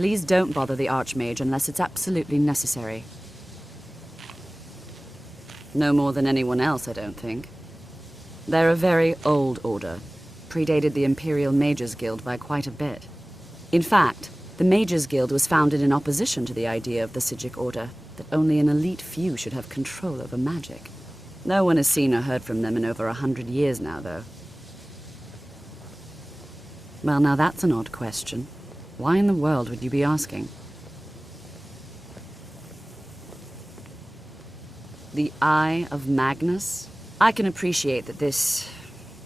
Please don't bother the Archmage unless it's absolutely necessary. No more than anyone else, I don't think. They're a very old order. Predated the Imperial Mages Guild by quite a bit. In fact, the Mages Guild was founded in opposition to the idea of the Psijic Order, that only an elite few should have control over magic. No one has seen or heard from them in over 100 years now, though. Well, now that's an odd question. Why in the world would you be asking? The Eye of Magnus? I can appreciate that this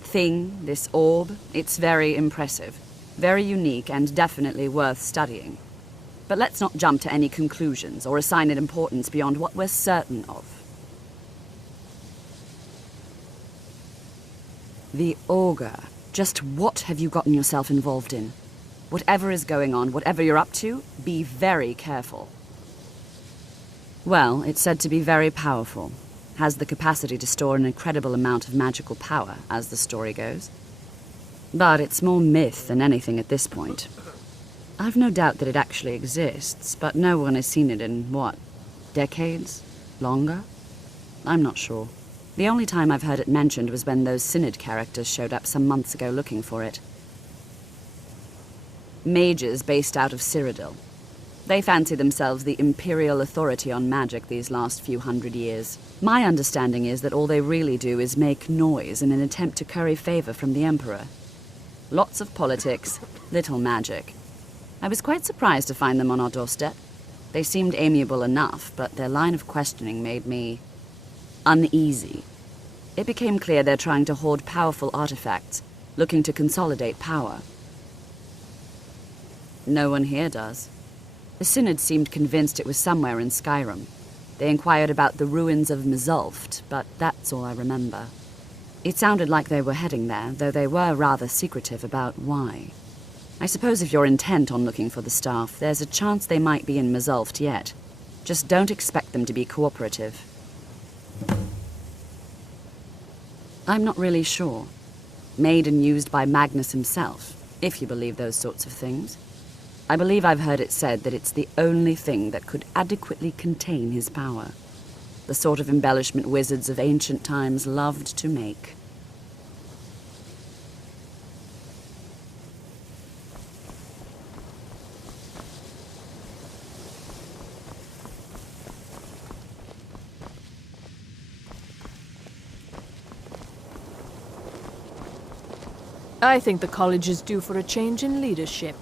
thing, this orb, it's very impressive. Very unique and definitely worth studying. But let's not jump to any conclusions or assign it importance beyond what we're certain of. The Augur. Just what have you gotten yourself involved in? Whatever is going on, whatever you're up to, be very careful. Well, it's said to be very powerful. Has the capacity to store an incredible amount of magical power, as the story goes. But it's more myth than anything at this point. I've no doubt that it actually exists, but no one has seen it in, what, decades? Longer? I'm not sure. The only time I've heard it mentioned was when those Synod characters showed up some months ago looking for it. Mages based out of Cyrodiil. They fancy themselves the imperial authority on magic these last few hundred years. My understanding is that all they really do is make noise in an attempt to curry favor from the Emperor. Lots of politics, little magic. I was quite surprised to find them on our doorstep. They seemed amiable enough, but their line of questioning made me uneasy. It became clear they're trying to hoard powerful artifacts, looking to consolidate power. No one here does. The Synod seemed convinced it was somewhere in Skyrim. They inquired about the ruins of Mzulft, but that's all I remember. It sounded like they were heading there, though they were rather secretive about why. I suppose if you're intent on looking for the staff, there's a chance they might be in Mzulft yet. Just don't expect them to be cooperative. I'm not really sure. Made and used by Magnus himself, if you believe those sorts of things. I believe I've heard it said that it's the only thing that could adequately contain his power. The sort of embellishment wizards of ancient times loved to make. I think the college is due for a change in leadership.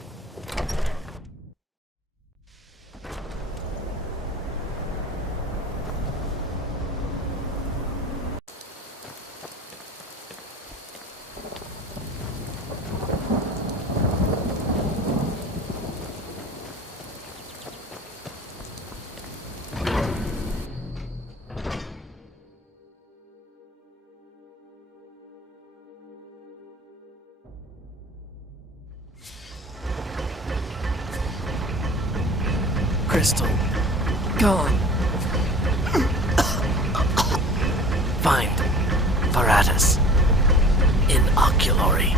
Crystal. Gone. Find Varatus. In Oculory.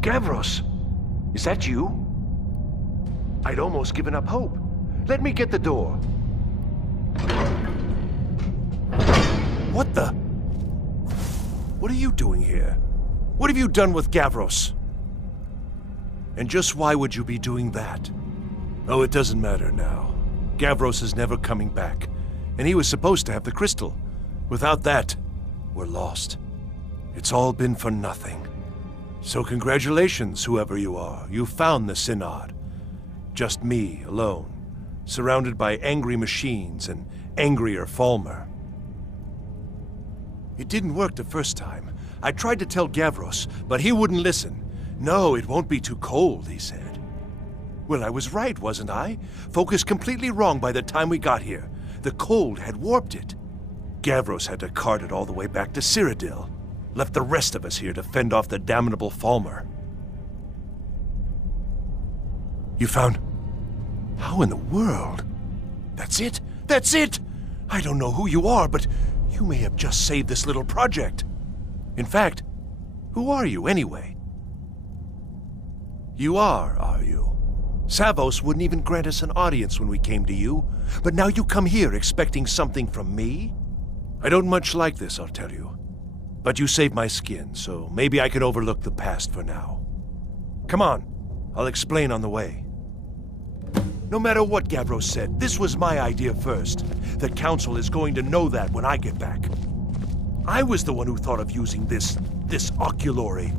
Gavros, is that you? I'd almost given up hope. Let me get the door. What the? What are you doing here? What have you done with Gavros? And just why would you be doing that? Oh, it doesn't matter now. Gavros is never coming back, and he was supposed to have the crystal. Without that, we're lost. It's all been for nothing. So congratulations, whoever you are. You found the Synod. Just me, alone, surrounded by angry machines and angrier Falmer. It didn't work the first time. I tried to tell Gavros, but he wouldn't listen. No, it won't be too cold, he said. Well, I was right, wasn't I? Focused completely wrong by the time we got here. The cold had warped it. Gavros had to cart it all the way back to Cyrodiil. Left the rest of us here to fend off the damnable Falmer. You found... How in the world? That's it? That's it! I don't know who you are, but you may have just saved this little project. In fact, who are you anyway? You are you? Savos wouldn't even grant us an audience when we came to you, but now you come here expecting something from me? I don't much like this, I'll tell you. But you saved my skin, so maybe I can overlook the past for now. Come on, I'll explain on the way. No matter what Gavros said, this was my idea first. The Council is going to know that when I get back. I was the one who thought of using this oculory.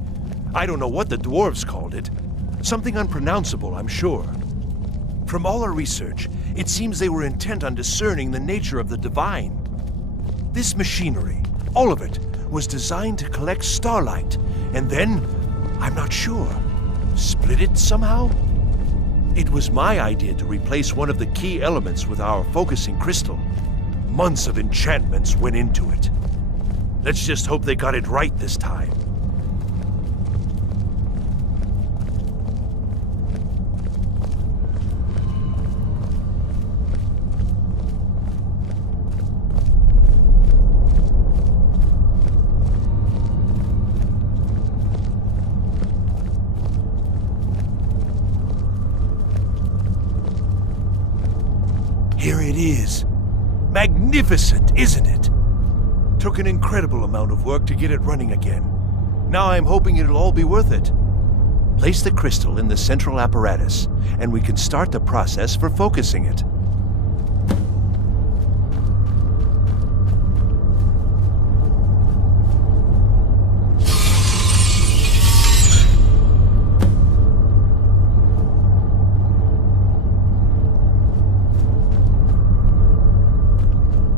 I don't know what the dwarves called it. Something unpronounceable, I'm sure. From all our research, it seems they were intent on discerning the nature of the divine. This machinery, all of it, was designed to collect starlight, and then, I'm not sure, split it somehow? It was my idea to replace one of the key elements with our focusing crystal. Months of enchantments went into it. Let's just hope they got it right this time. Here it is. Magnificent, isn't it? Took an incredible amount of work to get it running again. Now I'm hoping it'll all be worth it. Place the crystal in the central apparatus, and we can start the process for focusing it.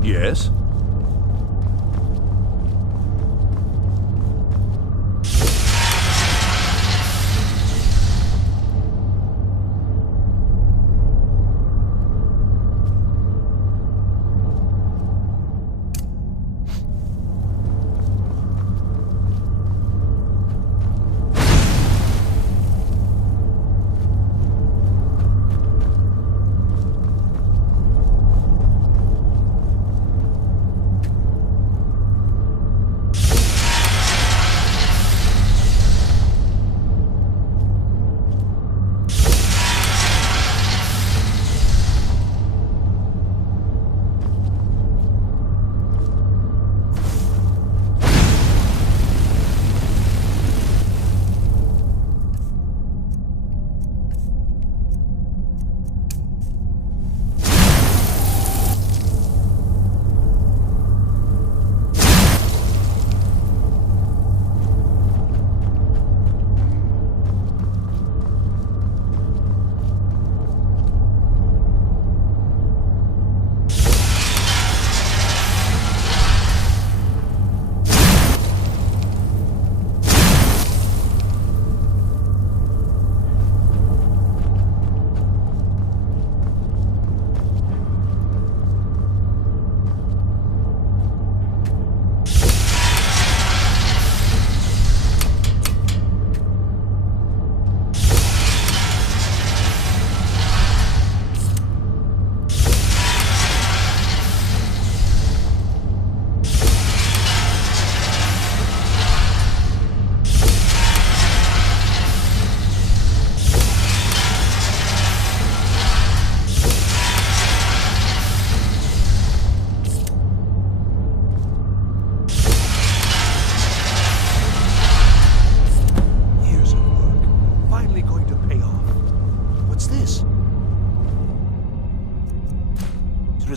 Yes?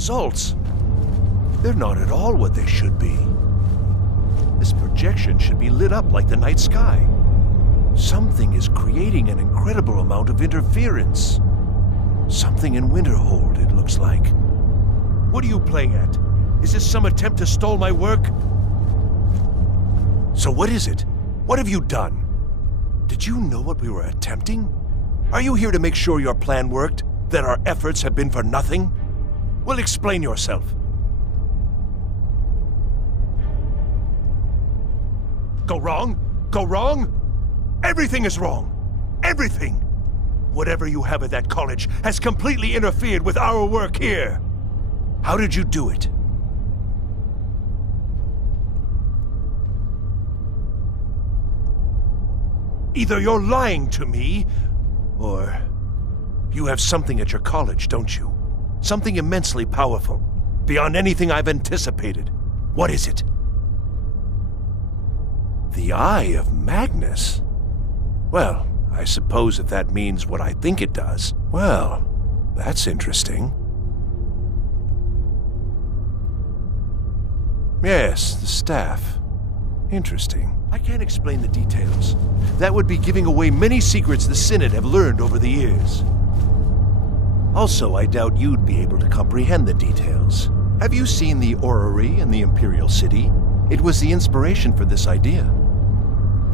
results. They're not at all what they should be. This projection should be lit up like the night sky. Something is creating an incredible amount of interference. Something in Winterhold, it looks like. What are you playing at? Is this some attempt to stall my work? So what is it? What have you done? Did you know what we were attempting? Are you here to make sure your plan worked? That our efforts have been for nothing? Well, explain yourself. Go wrong? Go wrong? Everything is wrong. Everything. Whatever you have at that college has completely interfered with our work here. How did you do it? Either you're lying to me, or you have something at your college, don't you? Something immensely powerful, beyond anything I've anticipated. What is it? The Eye of Magnus? Well, I suppose if that means what I think it does, well, that's interesting. Yes, the staff. Interesting. I can't explain the details. That would be giving away many secrets the Synod have learned over the years. Also, I doubt you'd be able to comprehend the details. Have you seen the orrery in the Imperial City? It was the inspiration for this idea.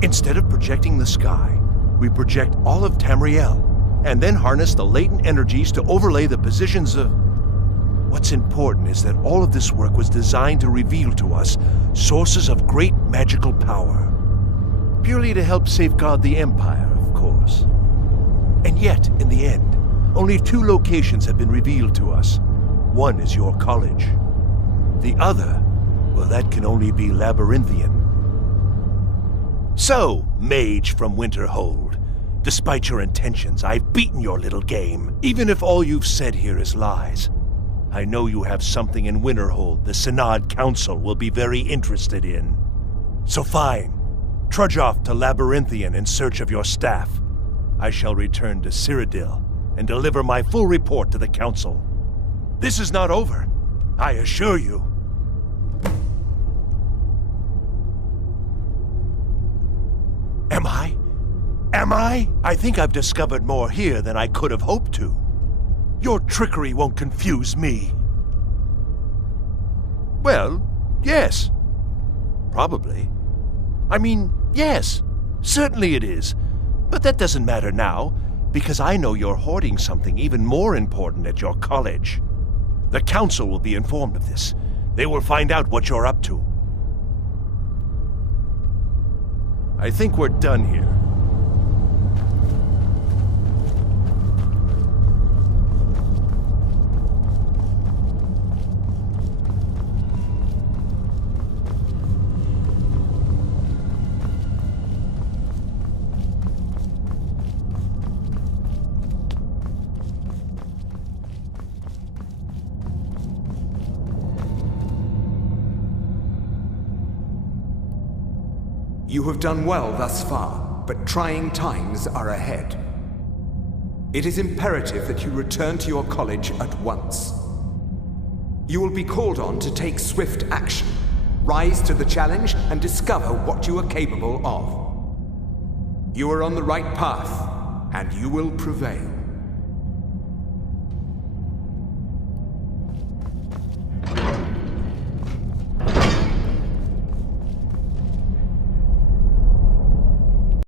Instead of projecting the sky, we project all of Tamriel, and then harness the latent energies to overlay the positions of... What's important is that all of this work was designed to reveal to us sources of great magical power. Purely to help safeguard the Empire, of course. And yet, in the end, only 2 locations have been revealed to us. One is your college. The other, well, that can only be Labyrinthian. So, mage from Winterhold, despite your intentions, I've beaten your little game. Even if all you've said here is lies, I know you have something in Winterhold the Synod Council will be very interested in. So fine, trudge off to Labyrinthian in search of your staff. I shall return to Cyrodiil and deliver my full report to the Council. This is not over, I assure you. Am I? Am I? I think I've discovered more here than I could have hoped to. Your trickery won't confuse me. Well, yes. Probably. I mean, yes. Certainly it is. But that doesn't matter now, because I know you're hoarding something even more important at your college. The Council will be informed of this. They will find out what you're up to. I think we're done here. You have done well thus far, but trying times are ahead. It is imperative that you return to your college at once. You will be called on to take swift action, rise to the challenge, and discover what you are capable of. You are on the right path, and you will prevail.